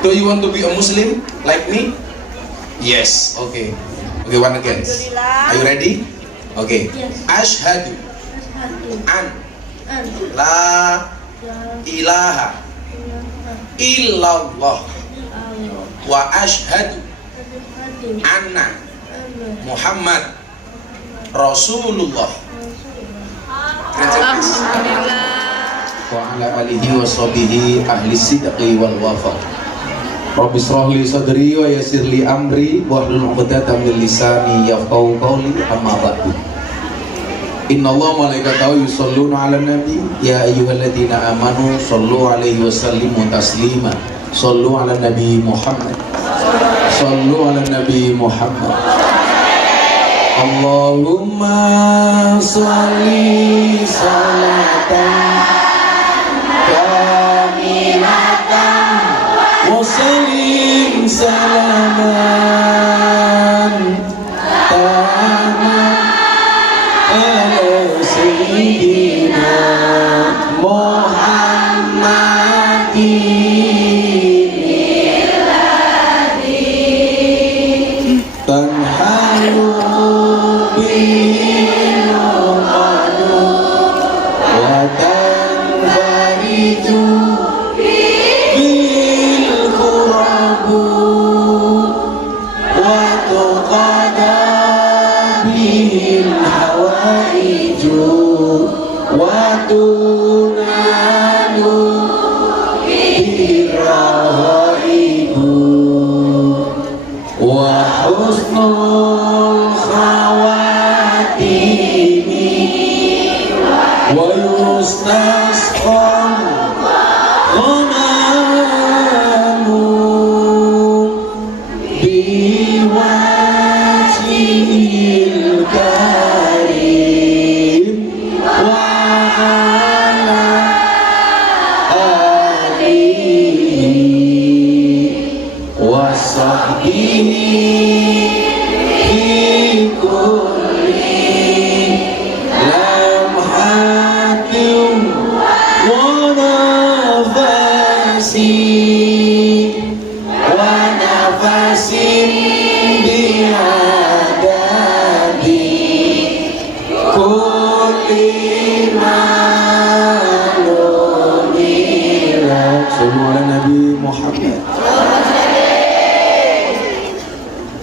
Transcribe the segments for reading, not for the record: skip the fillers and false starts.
Do you want to be a Muslim like me? Yes. Okay. Okay, one again. Are you ready? Okay. Yes. Ashhadu an la ilaha illallah wa ashhadu anna Muhammad Rasulullah. Alhamdulillah. Wa ala alihi wa sahbihi ahli sidqi wal wafaq. Rabbi shrah li sadri wa yassir li amri wahlul 'uqdatam min lisani yafqahu qawli, amma ba'du. Innallaha malaikatahu yusholluna 'alan nabi ya ayyuhalladzina amanu shollu 'alaihi wa sallimu taslima. Shollu 'alan nabi Muhammad. Shollu 'alan nabi Muhammad. Allahumma sholli salatan kamilatan wa sallim salaman taman ala sayyidina Muhammadin tanhalu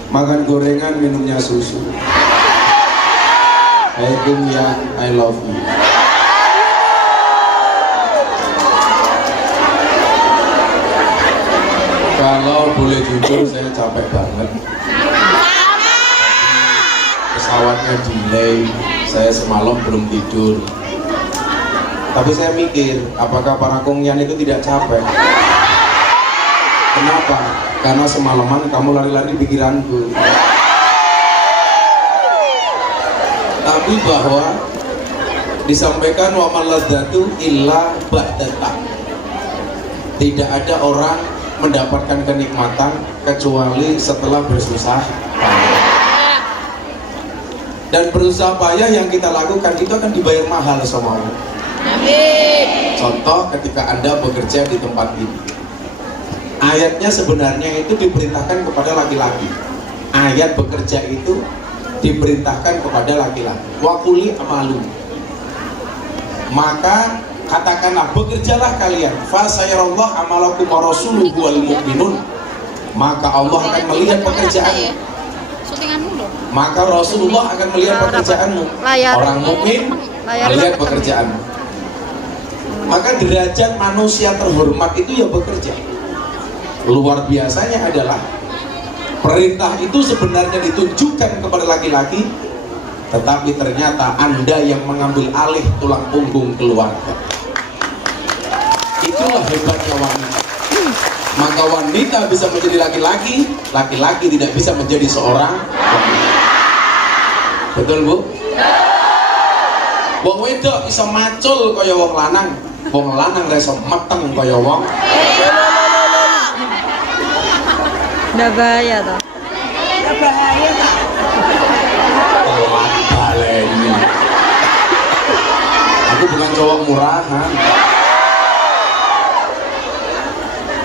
makan gorengan, minumnya susu. Hai Yang, I love you. Kalau boleh jujur, saya capek banget. Pesawatnya delay, saya semalam belum tidur. Tapi saya mikir, apakah para kongyan itu tidak capek? Kenapa? Karena semalaman kamu lari-lari pikiranku. Tapi bahwa disampaikan wa maladzatu illa ba'data. Tidak ada orang mendapatkan kenikmatan kecuali setelah bersusah payah. Dan berusaha payah yang kita lakukan itu akan dibayar mahal sama Allah. Amin. Contoh ketika Anda bekerja di tempat ini. Ayatnya sebenarnya itu diperintahkan kepada laki-laki. Ayat bekerja itu diperintahkan kepada laki-laki. Wa quli amalu. Maka katakanlah bekerjalah kalian. Fa sayarallahu amalakum wa rasuluhu wal mu'minun. Maka Allah akan melihat pekerjaanmu. Maka Rasulullah akan melihat pekerjaanmu. Orang mukmin melihat pekerjaanmu. Maka derajat manusia terhormat itu ya bekerja. Luar biasanya adalah perintah itu sebenarnya ditujukan kepada laki-laki, tetapi ternyata Anda yang mengambil alih tulang punggung keluarga. Itulah hebatnya wanita. Maka wanita bisa menjadi laki-laki, laki-laki tidak bisa menjadi seorang wanita. Betul Bu? Wong wedok bisa macul kaya wong lanang, wong lanang iso meteng kaya wong. Udah bahaya toh. Udah bahaya tak? Baleni. Aku bukan cowok murahan.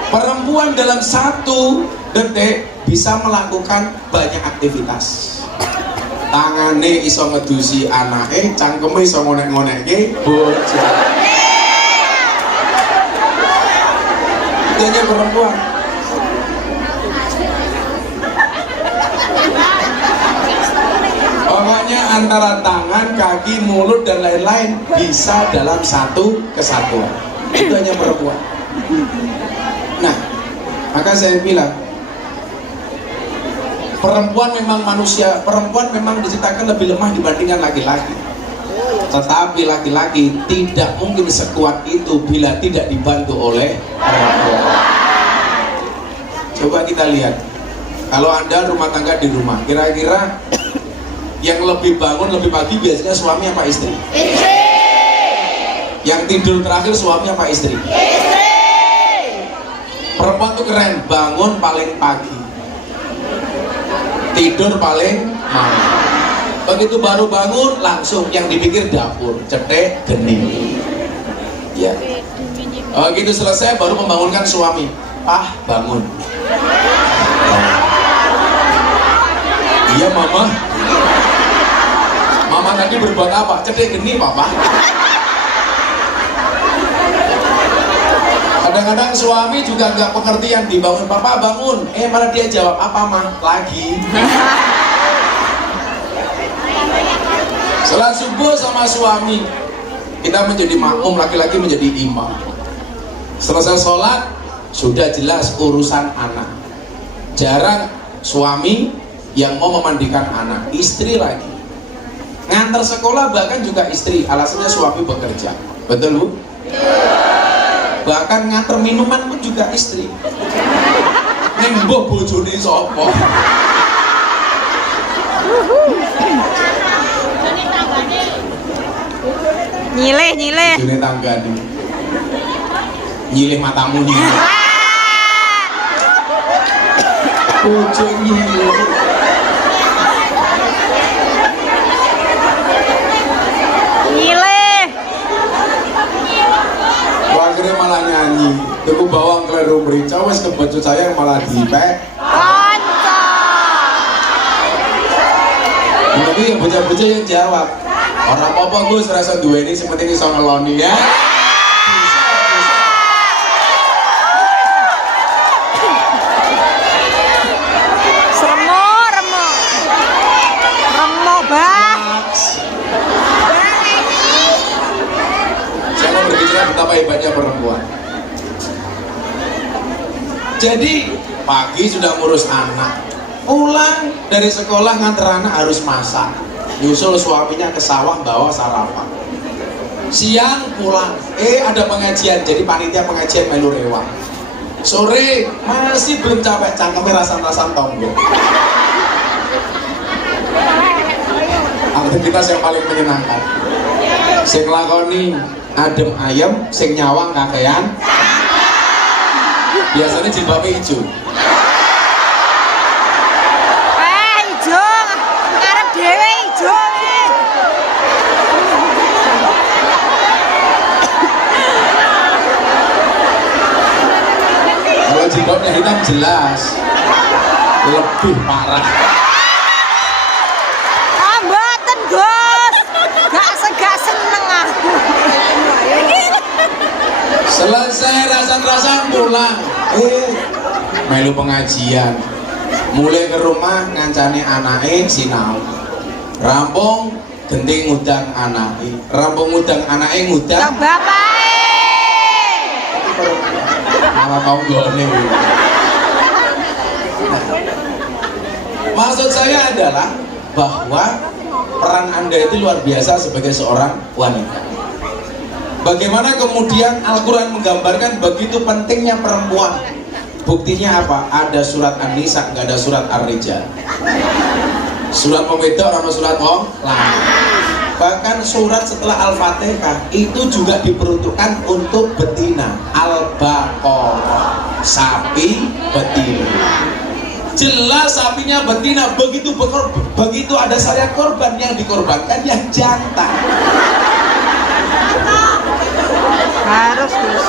Perempuan perempuan dalam 1 detik bisa melakukan banyak aktivitas. Tangane iso ngedusi anake, cangkeme iso ngonek-ngonekke bocah. Itu hanya perempuan. Pokoknya antara tangan, kaki, mulut dan lain-lain bisa dalam satu kesatuan. Itu hanya perempuan. Nah, maka saya bilang perempuan memang manusia, perempuan memang diciptakan lebih lemah dibandingkan laki-laki. Tetapi laki-laki tidak mungkin sekuat itu bila tidak dibantu oleh perempuan. Coba kita lihat, kalau Anda rumah tangga di rumah, kira-kira yang lebih bangun lebih pagi biasanya suami apa istri? Istri. Yang tidur terakhir suami apa istri? Istri. Perempuan tuh keren, bangun paling pagi, tidur paling malam. Begitu baru bangun langsung yang dipikir dapur, cetek, geni. Ya. Begitu selesai baru membangunkan suami. Pah, bangun. Iya mama. Mama tadi berbuat apa? Cetek geni papa. Kadang-kadang suami juga nggak pengertian, dibangun papa bangun, malah dia jawab apa mah lagi. Salat subuh sama suami, kita menjadi makmum, laki-laki menjadi imam. Selesai sholat, sudah jelas urusan anak. Jarang suami yang mau memandikan anak, istri lagi. Ngantar sekolah bahkan juga istri, alasannya suami bekerja. Betul bu? Bahkan ngantar minuman pun juga istri. Neng mbok bojone sapa? Nyileh. Bojone tanggane. Nyilih matamu nyilih. Bojo nyilih. Akhirnya malah nyanyi, tuku bawang kleru merica, wes kebecut saya malah dipek. Tapi yang bocah-bocah yang jawab, orang apa gue serasa dua ini seperti ini so ngeloni ya. Remo bah. Saya mau berbicara betapa hebatnya perempuan. Jadi pagi sudah ngurus anak, pulang dari sekolah nganter anak harus masak, nyusul suaminya ke sawah bawa sarapan. Siang pulang, ada pengajian, jadi panitia pengajian melu rewang. Sore masih belum capek, cangkemnya rasan-rasan tonggo. Aktivitas yang paling menyenangkan. Sing lakoni adem ayam, sing nyawang kakean. Biasanya jilbabnya hijau. Hijau, ngarep dhewe hijau. Kalau jilbabnya hitam jelas lebih parah. Mboten Gus, gak seneng aku. Selesai rasan-rasan pulang, melu pengajian. Mulai ke rumah ngancani anake sinau. Rampung genting ngudang anake. Rampung ngudang anake ngudang Bapake. malah mau gone. Maksud saya adalah bahwa peran Anda itu luar biasa sebagai seorang wanita. Bagaimana kemudian Al-Quran menggambarkan begitu pentingnya perempuan. Buktinya apa? Ada surat An-Nisa, nggak ada surat Ar-Rijal. Surat pembeda sama surat wong lanang. Bahkan surat setelah Al-Fatihah itu juga diperuntukkan untuk betina. Al-Baqarah, sapi betina. Jelas sapinya betina, begitu ada syariat korban yang dikorbankan yang jantan. Harus Gus.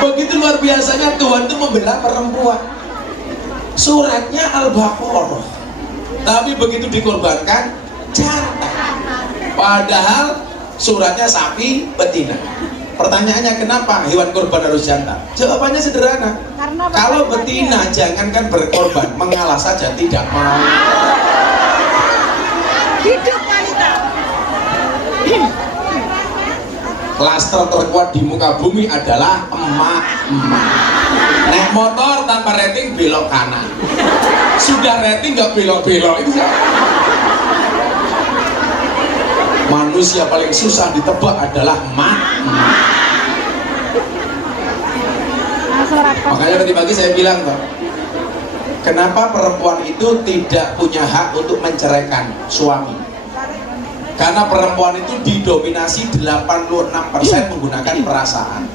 Begitu luar biasanya Tuhan itu membela perempuan. Suratnya Al-Baqarah, tapi begitu dikorbankan jantan. Padahal suratnya sapi betina. Pertanyaannya kenapa hewan kurban harus jantan? Jawabannya sederhana. Kalau betina jangankan berkorban, mengalah saja tidak mau. Hidup wanita. Klaster terkuat di muka bumi adalah emak-emak. Naik motor tanpa rating belok kanan. Sudah rating nggak belok-belok itu siapa? Manusia paling susah ditebak adalah emak-emak. Makanya tadi pagi saya bilang toh, kenapa perempuan itu tidak punya hak untuk menceraikan suami? Karena perempuan itu didominasi 86% menggunakan perasaan.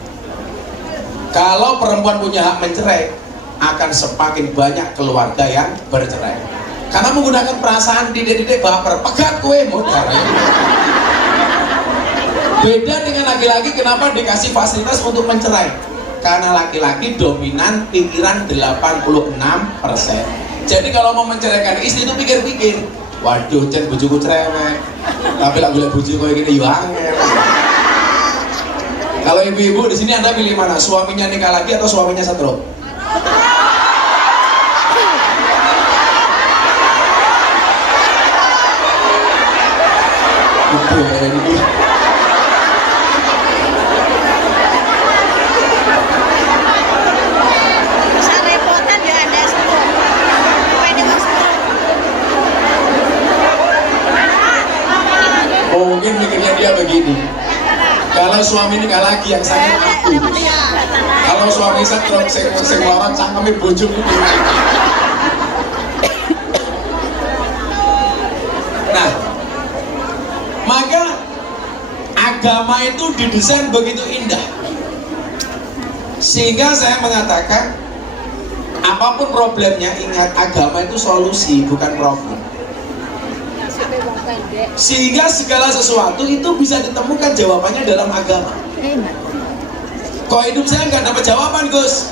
Kalau perempuan punya hak mencerai, akan semakin banyak keluarga yang bercerai. Karena menggunakan perasaan, didik-didik baper, pegat kue modal. Beda dengan laki-laki, kenapa dikasih fasilitas untuk mencerai? Karena laki-laki dominan pikiran 86%. Jadi kalau mau menceraikan istri itu pikir-pikir, waduh, cen bojoku cerewet, tapi lak golek bojo koyo ngene yo angel. Kalau ibu-ibu di sini Anda pilih mana? Suaminya nikah lagi atau suaminya stroke? Ini. Bisa repotan ya Anda semua. Mungkin mikirnya dia begini, kalau suami nikah lagi yang sakit aku, kalau suami stroke sing lorot cangkeme bojo itu. Nah, maka agama itu didesain begitu indah, sehingga saya mengatakan apapun problemnya, ingat agama itu solusi bukan problem. Sehingga segala sesuatu itu bisa ditemukan jawabannya dalam agama. Kok hidup saya nggak dapat jawaban, Gus?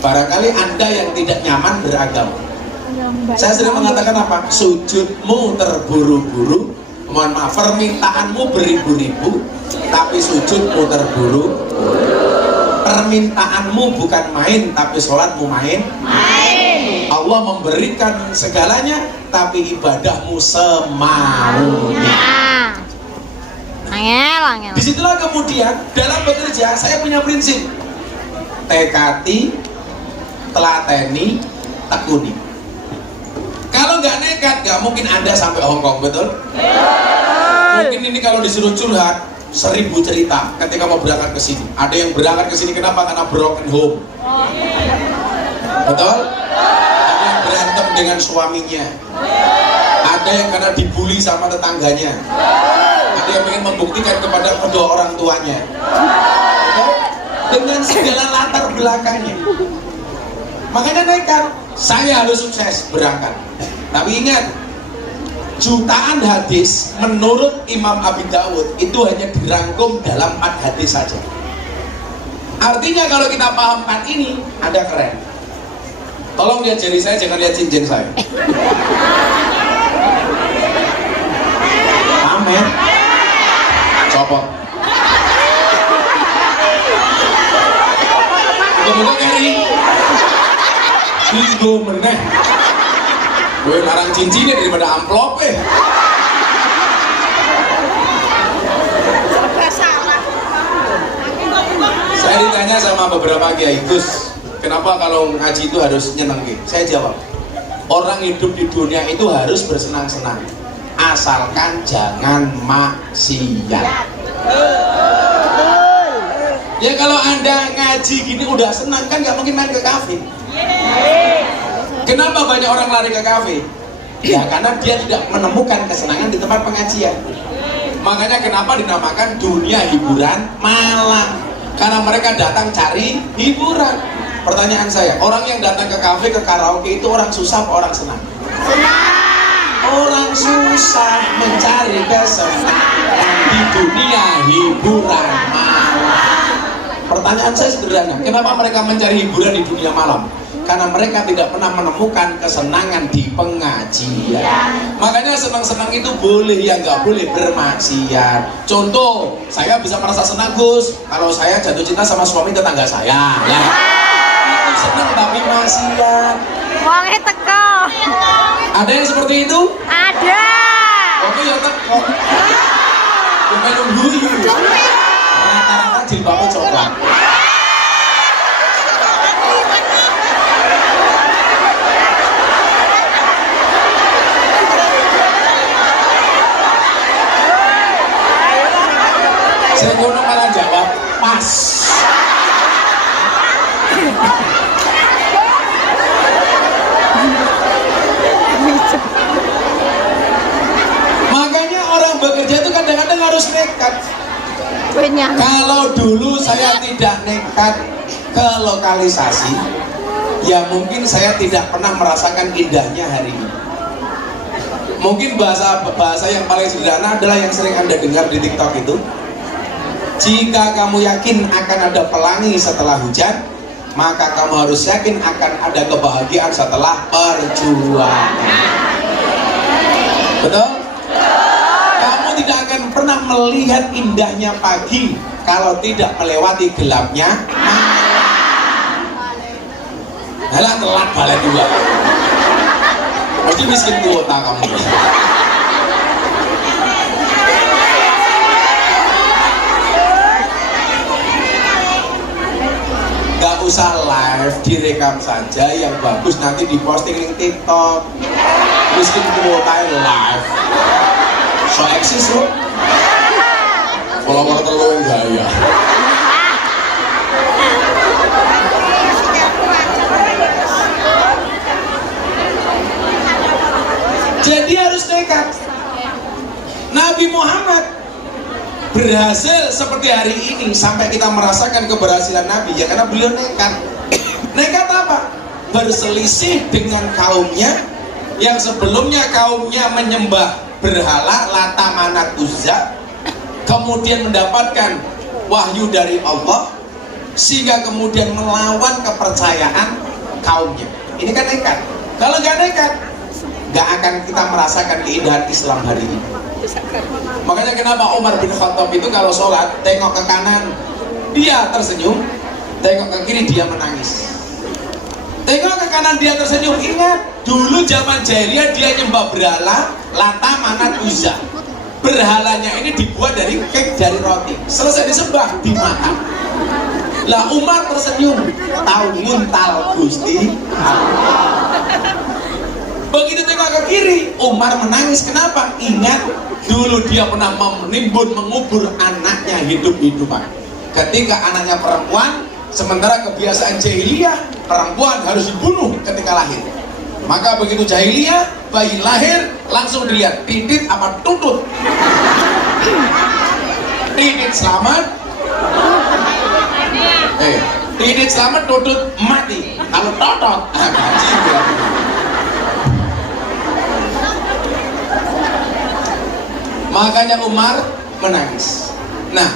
Barangkali Anda yang tidak nyaman beragama. Saya sering mengatakan apa? Sujudmu terburu-buru, mohon maaf, permintaanmu beribu-ribu, tapi sujudmu terburu. Permintaanmu bukan main, tapi sholatmu main. Allah memberikan segalanya, tapi ibadahmu semaunya. Angel. Disitulah kemudian dalam bekerja saya punya prinsip: tekati, telateni, tekuni. Kalau nggak nekat, nggak mungkin Anda sampai Hong Kong, betul? Mungkin ini kalau disuruh curhat 1000 cerita ketika mau berangkat ke sini. Ada yang berangkat ke sini kenapa? Karena broken home. Betul? Ada yang berantem dengan suaminya. Ada yang karena dibully sama tetangganya. Ada yang ingin membuktikan kepada kedua orang tuanya. Betul? Dengan segala latar belakangnya. Makanya nekat. Saya harus sukses berangkat. Tapi ingat, jutaan hadis menurut Imam Abi Dawud itu hanya dirangkum dalam 4 hadis saja. Artinya kalau kita pahamkan ini, Anda keren. Tolong lihat jari saya, jangan lihat cincin saya. Amin. Copot. Kemudian kari Indo meneh. Gue larang cincinnya daripada amplop Saya ditanya sama beberapa kiai, Gus, kenapa kalau ngaji itu harus nyenengin? Saya jawab, orang hidup di dunia itu harus bersenang-senang, asalkan jangan maksiat. Ya kalau Anda ngaji gini udah senang, kan nggak mungkin main ke kafe. Kenapa banyak orang lari ke kafe? Ya karena dia tidak menemukan kesenangan di tempat pengajian. Makanya kenapa dinamakan dunia hiburan malam, karena mereka datang cari hiburan. Pertanyaan saya, orang yang datang ke kafe, ke karaoke itu orang susah apa orang senang? Orang susah mencari kesenangan di dunia hiburan malam. Pertanyaan saya sederhana, kenapa mereka mencari hiburan di dunia malam? Karena mereka tidak pernah menemukan kesenangan di pengajian. Makanya senang-senang itu boleh, ya nggak boleh bermaksiat. Contoh, saya bisa merasa senang Gus kalau saya jatuh cinta sama suami tetangga saya. Ya, itu senang tapi maksiat. Wongnya teko. Ada yang seperti itu? Ada. Oke ya teko. Cuma nunggu itu. Rata-rata jilbabnya coklat. Saya ngono malah jawab pas. Makanya orang bekerja itu kadang-kadang harus nekat. Kalau dulu saya tidak nekat ke lokalisasi, ya mungkin saya tidak pernah merasakan indahnya hari ini. Mungkin bahasa yang paling sederhana adalah yang sering Anda dengar di TikTok itu. Jika kamu yakin akan ada pelangi setelah hujan, maka kamu harus yakin akan ada kebahagiaan setelah perjuangan. Betul? Kamu tidak akan pernah melihat indahnya pagi kalau tidak melewati gelapnya malam. Halah telat balik juga. Pasti miskin kuota kamu. Gak usah live, direkam saja yang bagus nanti diposting di TikTok. Miskin kuota live. So eksis loh. Follower terlalu gaya. Jadi harus nekat. Nabi Muhammad berhasil seperti hari ini sampai kita merasakan keberhasilan Nabi ya karena beliau nekat. Nekat apa? Berselisih dengan kaumnya yang sebelumnya kaumnya menyembah berhala Lata Manat Uzza, kemudian mendapatkan wahyu dari Allah sehingga kemudian melawan kepercayaan kaumnya. Ini kan nekat. Kalau nggak nekat, nggak akan kita merasakan keindahan Islam hari ini. Makanya kenapa Umar bin Khattab itu kalau sholat tengok ke kanan dia tersenyum, tengok ke kiri dia menangis. Tengok ke kanan dia tersenyum. Ingat dulu zaman jahiliyah dia nyembah berhala Lata Manat Uzza. Berhalanya ini dibuat dari kek dari roti. Selesai disembah dimakan. Lah Umar tersenyum, tahu nguntal Gusti Allah. Begitu tengok ke kiri, Umar menangis. Kenapa? Ingat dulu dia pernah menimbun mengubur anaknya hidup-hidupan. Ketika anaknya perempuan, sementara kebiasaan jahiliyah perempuan harus dibunuh ketika lahir. Maka begitu jahiliyah bayi lahir langsung dilihat titit apa tutut. Titit selamat, titit selamat, tutut mati. Kalau totot, gaji berarti. Makanya Umar menangis. Nah,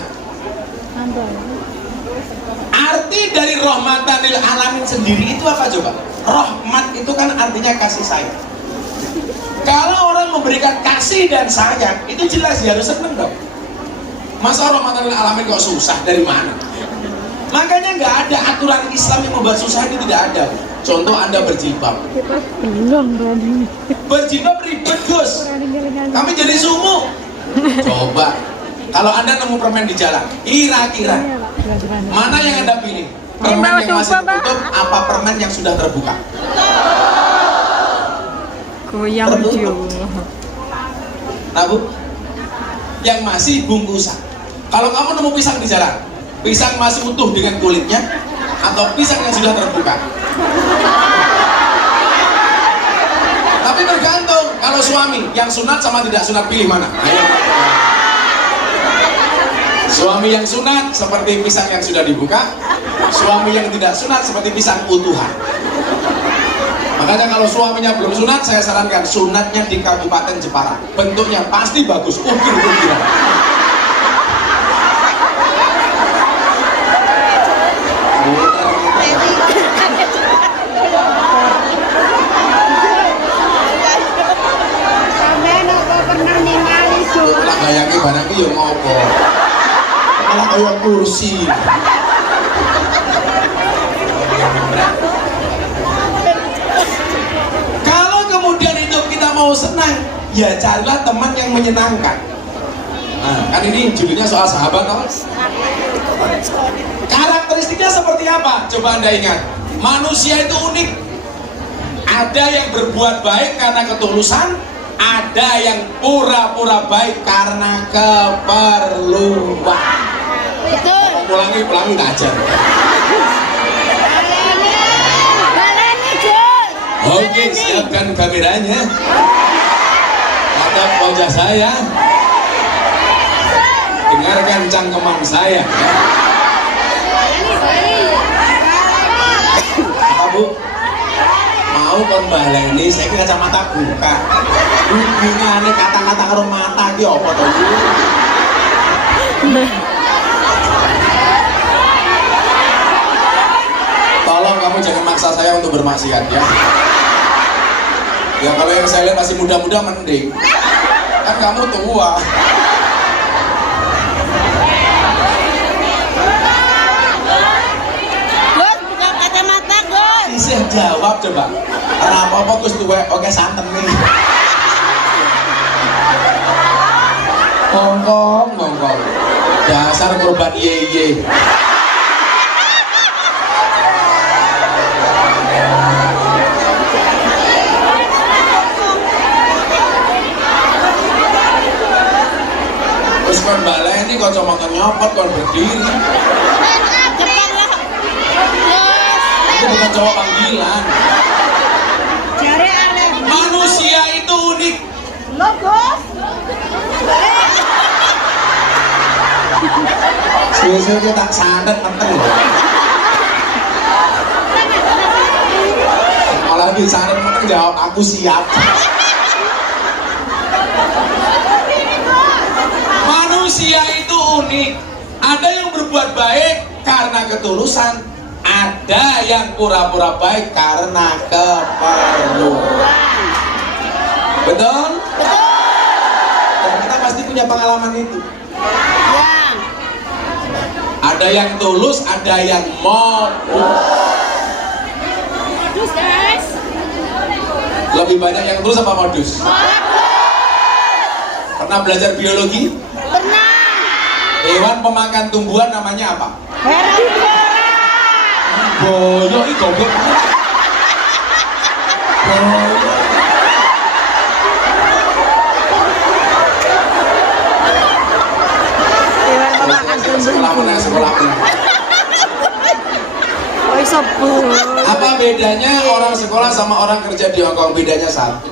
arti dari rahmatan lil alamin sendiri itu apa coba? Rahmat itu kan artinya kasih sayang. Kalau orang memberikan kasih dan sayang, itu jelas dia harus seneng dong. Masa rahmatan lil alamin kok susah, dari mana? Makanya nggak ada aturan Islam yang membuat susah, itu tidak ada. Contoh Anda berjilbab. Berjilbab ribet Gus. Kami jadi sumuk. Coba, kalau Anda nemu permen di jalan, kira-kira mana yang Anda pilih? Permen yang masih tertutup, apa permen yang sudah terbuka? Goyang video. Nah Bu, yang masih bungkusan. Kalau kamu nemu pisang di jalan, pisang masih utuh dengan kulitnya, atau pisang yang sudah terbuka? Tapi tergantung, kalau suami yang sunat sama tidak sunat pilih mana? Ayo. Suami yang sunat seperti pisang yang sudah dibuka, suami yang tidak sunat seperti pisang utuhan. Makanya kalau suaminya belum sunat, saya sarankan sunatnya di Kabupaten Jepara. Bentuknya pasti bagus, ukir-ukiran. apa-apa. Malah kayak kursi. Kalau kemudian hidup kita mau senang, ya carilah teman yang menyenangkan. Nah, kan ini judulnya soal sahabat, toh? Karakteristiknya seperti apa? Coba Anda ingat. Manusia itu unik. Ada yang berbuat baik karena ketulusan, ada yang pura-pura baik karena keperluan. Betul. Pulangi tak ajar. Baleni, Jul. Oke, siapkan kameranya. Tatap wajah saya. Dengarkan cangkeman saya. Apa Bu? Mau kon baleni, saya kacamata buka. Hubungannya kata-kata karo mata ki apa to Bu? Tolong kamu jangan maksa saya untuk bermaksiat ya. Ya kalau yang saya lihat masih muda-muda mending. Kan kamu tua. Gus, buka kacamata, Gus. Isih jawab coba. Karena apa-apa Gus tuwek oke santen nih. Ngongkong. Dasar korban iye. Terus kon baleni kok cuma nyopot kon berdiri. Cepat lah. Gus. Itu bukan cowok panggilan. Jare aneh. Manusia itu unik. Lo, Gus. Suwe-suwe kita santet menteng loh. Malah di santet menteng jawab aku siap. Manusia itu unik. Ada yang berbuat baik karena ketulusan, ada yang pura-pura baik karena keperluan. Betul? Dan kita pasti punya pengalaman itu. Ya. Ada yang tulus, ada yang modus. Gus, guys. Lebih banyak yang tulus apa modus? Pernah belajar biologi? Pernah. Hewan pemakan tumbuhan namanya apa? Herbivora. Boyo itu goblok. Boyo. Iwan pemakan Sekolah menang. Oh sebut. Apa bedanya orang sekolah sama orang kerja di Hongkong? Bedanya satu.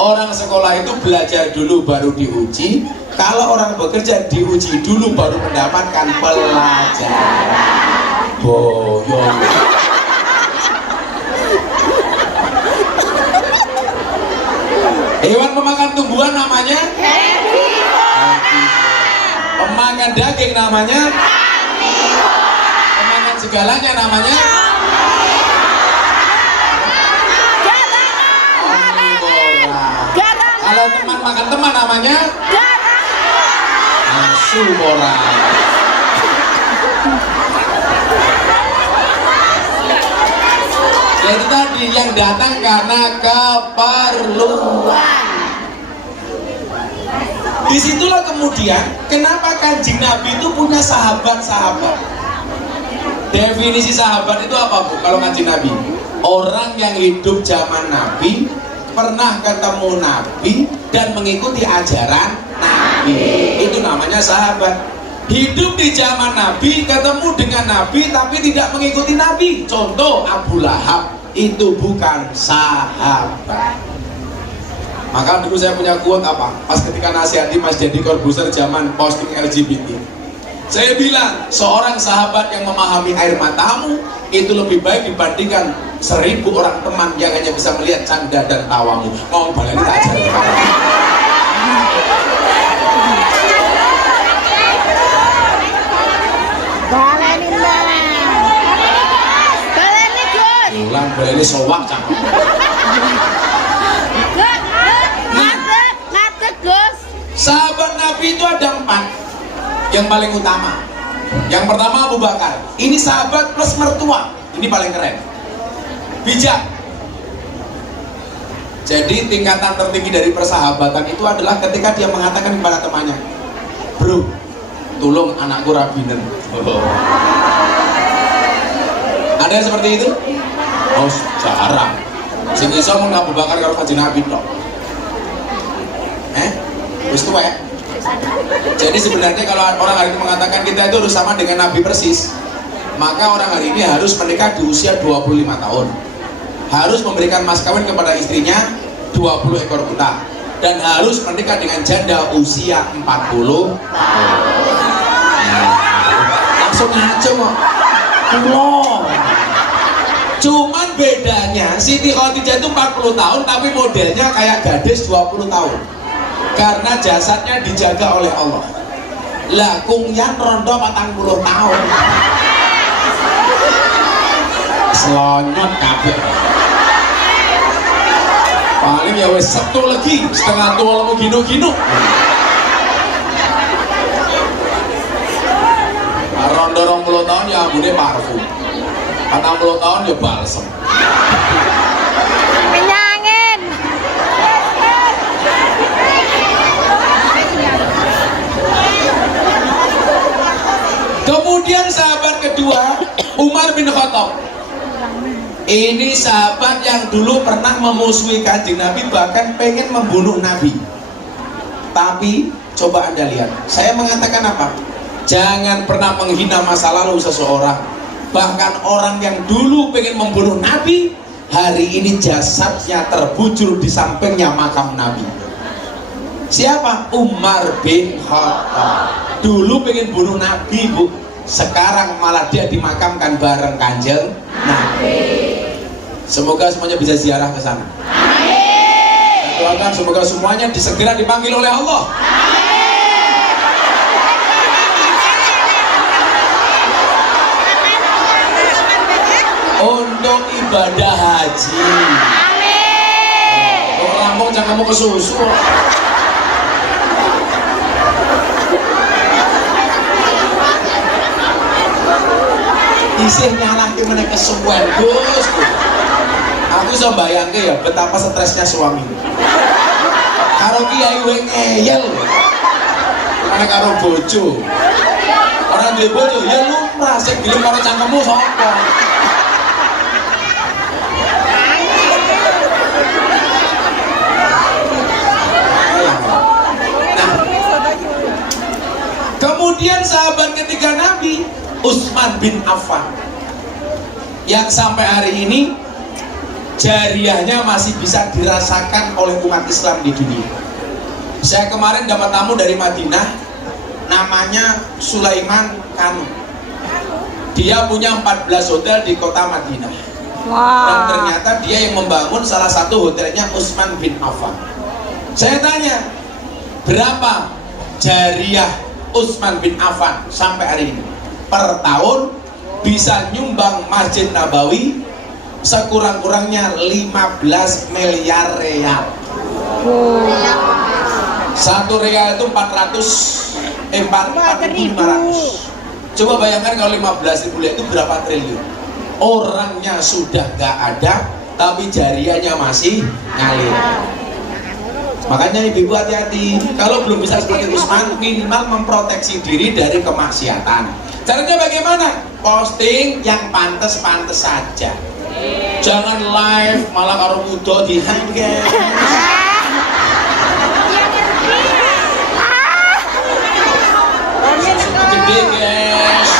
Orang sekolah itu belajar dulu baru diuji. Kalau orang bekerja diuji dulu baru mendapatkan pelajaran. Boyo. Hewan pemakan tumbuhan namanya? Pemakan daging namanya? Pemakan segalanya namanya? Garang. Kalau teman makan teman namanya? Garang. Asu orang. Ya itu tadi yang datang karena keperluan. Disitulah kemudian kenapa Kanjeng Nabi itu punya sahabat-sahabat. Definisi sahabat itu apa Bu? Kalau Kanjeng Nabi, orang yang hidup zaman Nabi, pernah ketemu Nabi dan mengikuti ajaran Nabi. Itu namanya sahabat. Hidup di zaman Nabi, ketemu dengan Nabi tapi tidak mengikuti Nabi. Contoh Abu Lahab, itu bukan sahabat. Maka dulu saya punya quote apa? Pas ketika nasihati Mas Dedi Corbuzier zaman posting LGBT. Saya bilang, seorang sahabat yang memahami air matamu itu lebih baik dibandingkan 1000 orang teman yang hanya bisa melihat canda dan tawamu. Ngomong baleni tak ajar. Baleni lah. Baleni, Gus. Ulang baleni sowak cakep. Gus. Ngadeg, Gus. Sahabat Nabi itu ada 4. yang paling utama. Yang pertama Abu Bakar. Ini sahabat plus mertua. Ini paling keren. Bijak. Jadi tingkatan tertinggi dari persahabatan itu adalah ketika dia mengatakan kepada temannya, bro, tolong anakku rabinen. Ada yang seperti itu? Oh, jarang. Sing iso mung Abu Bakar karo Kanjeng Nabi tok. Wis tuwa ya? Jadi sebenarnya kalau orang hari ini mengatakan kita itu harus sama dengan Nabi persis, maka orang hari ini harus menikah di usia 25 tahun, harus memberikan mas kawin kepada istrinya 20 ekor unta, dan harus menikah dengan janda usia 40 langsung ngaco kok. Cuman bedanya Siti Khadijah itu 40 tahun tapi modelnya kayak gadis 20 tahun karena jasadnya dijaga oleh Allah. Lah Kungyan rondo 40 tahun selonyot kabeh. Paling ya wes satu lagi setengah tua mau gino-gino. Rondo 20 tahun ya ambune parfum, 40 tahun ya balsem. Penyangin. Kemudian sahabat kedua Umar bin Khattab. Ini sahabat yang dulu pernah memusuhi Kanjeng Nabi, bahkan pengen membunuh Nabi. Tapi coba Anda lihat, saya mengatakan apa? Jangan pernah menghina masa lalu seseorang. Bahkan orang yang dulu pengen membunuh Nabi, hari ini jasadnya terbujur di sampingnya makam Nabi. Siapa? Umar bin Khattab. Dulu pengen bunuh Nabi, Bu. Sekarang malah dia dimakamkan bareng Kanjeng Nabi. Semoga semuanya bisa ziarah ke sana. Amin. Doakan semoga semuanya segera dipanggil oleh Allah. Untuk ibadah haji. Amin. Kalau Lampung jangan kamu ke susu. Isih nyalahke meneh kesuwen, Gus. Aku iso bayangke ya betapa stresnya suami. Karo kiai wae ngeyel. Ana karo bojo. Ora duwe bojo ya lumrah sing gelem karo cangkemmu sapa? Kemudian sahabat ketiga Nabi Utsman bin Affan yang sampai hari ini jariahnya masih bisa dirasakan oleh umat Islam di dunia. Saya kemarin dapat tamu dari Madinah, namanya Sulaiman Kanu. Dia punya 14 hotel di kota Madinah. Dan ternyata dia yang membangun salah satu hotelnya Utsman bin Affan. Saya tanya, berapa jariah Utsman bin Affan sampai hari ini? Per tahun bisa nyumbang Masjid Nabawi sekurang-kurangnya 15 miliar real. Satu real itu 4.500. Coba bayangkan kalau 15.000 itu berapa triliun. Orangnya sudah gak ada tapi jariahnya masih ngalir. Makanya ibu hati-hati, kalau belum bisa seperti Utsman, minimal memproteksi diri dari kemaksiatan. Caranya bagaimana? Posting yang pantas-pantas saja. Jangan live malah karo muda di hangge. Gede guys.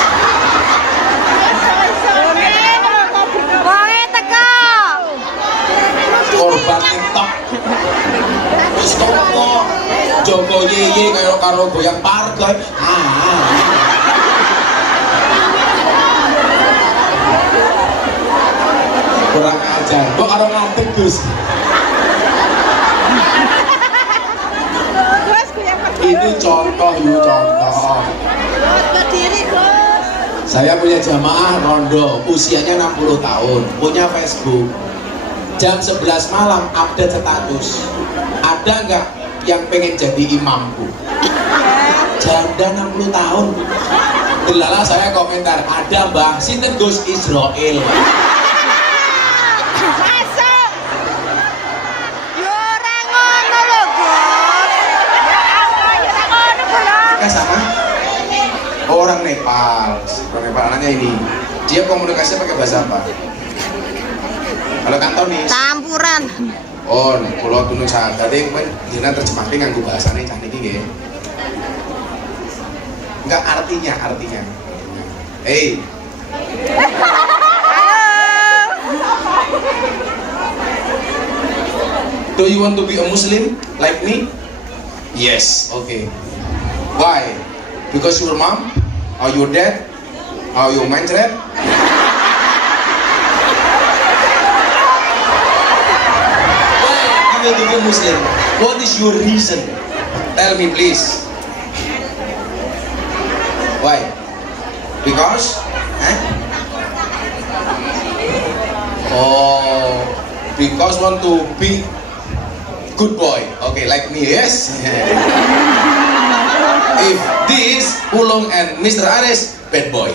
Wonge teko. Korban TikTok. Wis toko. Jogo yeye kaya karo goyang parga. Kurang ajar. Kok karo ngantuk, Gus? Ini contoh, contoh. Saya punya jamaah rondo, usianya 60 tahun, punya Facebook. Jam 11 malam update status. Ada nggak yang pengen jadi imamku? janda 60 tahun. Delala saya komentar, ada Mbah sinten Gus Israel. Masuk. Ya ora ngono lho, Gus. Ya Allah, ya ora ngono lho. Kita sama orang Nepal. Orang Nepal anaknya ini. Dia komunikasi pakai bahasa apa? Kalau Kantonis. Campuran. Oh, kalau dulu saat tadi kan dina terjemahke nganggo bahasane cah niki nggih. Enggak artinya. Hey. Do you want to be a Muslim like me? Yes, okay. Why? Because your mom or your dad or your mindset? Why you want to be a Muslim? What is your reason? Tell me please. Why? Because? Oh, because want to be good boy. Okay, like me, yes. If this Pulong and Mr. Ares, bad boy.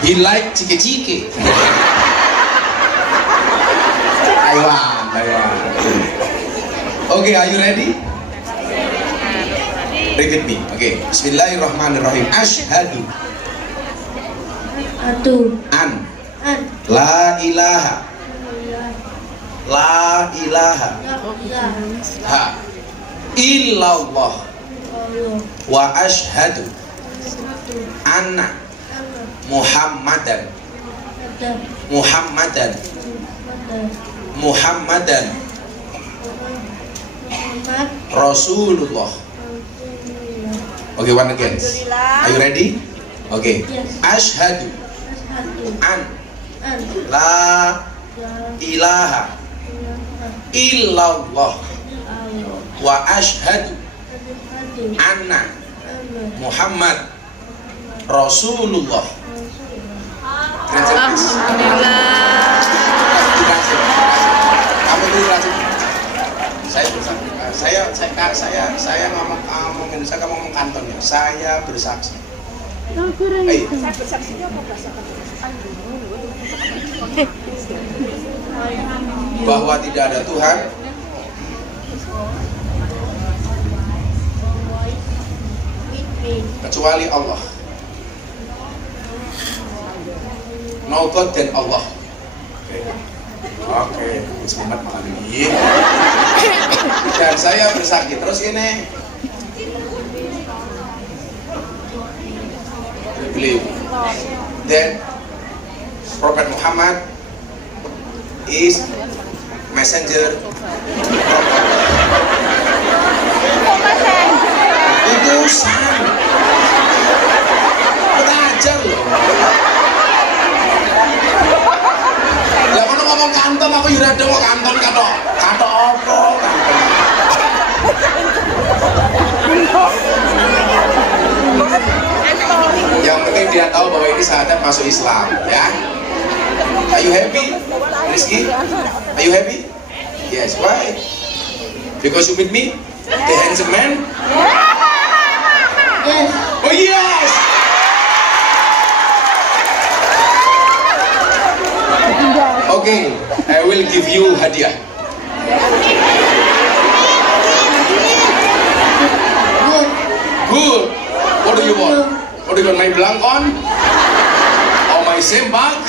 He like cike-cike. Taiwan. Okay, are you ready? Repeat me. Okay. Bismillahirrahmanirrahim. Ashhadu an la ilaha illallah wa ashhadu anna Muhammadan Rasulullah. Okay, one again. Are you ready? Okay. Ashhadu an la ilaha illallah wa ashhadu anna Muhammad Rasulullah. Alhamdulillah. Kamu dulu lanjut. Saya ngomong Indonesia, kamu ngomong Kanton ya. Saya bersaksi. Hey. Bahwa tidak ada Tuhan kecuali Allah. No God dan Allah. Oke, bismillah makan ini. Dan saya bersaksi terus ini. Believe that Prophet Muhammad is messenger of Allah. Utusan. Belajar loh. Lah kono ngomong Kanton apa yo rada kok Kanton katok. Katok apa? Yang penting dia tahu bahwa ini syahadat masuk Islam, ya. Are you happy, Rizky? Are you happy? Yes. Why? Because you meet me, the handsome man. Yes. Oh yes. Okay, I will give you hadiah. Good. What do you want? What do you want? My blankon? Or my sempak?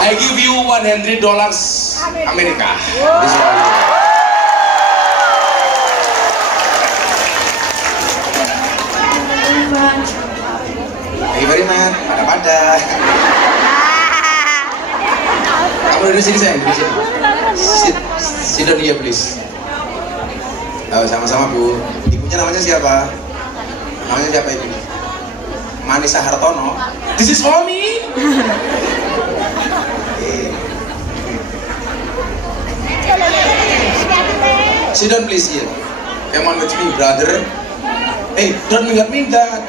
I give you $100 Amerika. This one. Thank you very much. Pada. Kamu duduk sini sayang, duduk sini. Sit down here please. Oh, sama-sama Bu. Ibunya namanya siapa? Namanya siapa ibu? Manisa Hartono. This is for me. Sit down please here. Come on with me, brother. Hey, don't minta.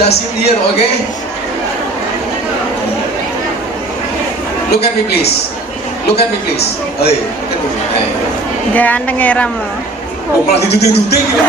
Just sit here, okay? Look at me please. Look at me please. Hey, look at me. Hey. Ganteng ya Ram lo. Oh, malah diduding-duding gitu.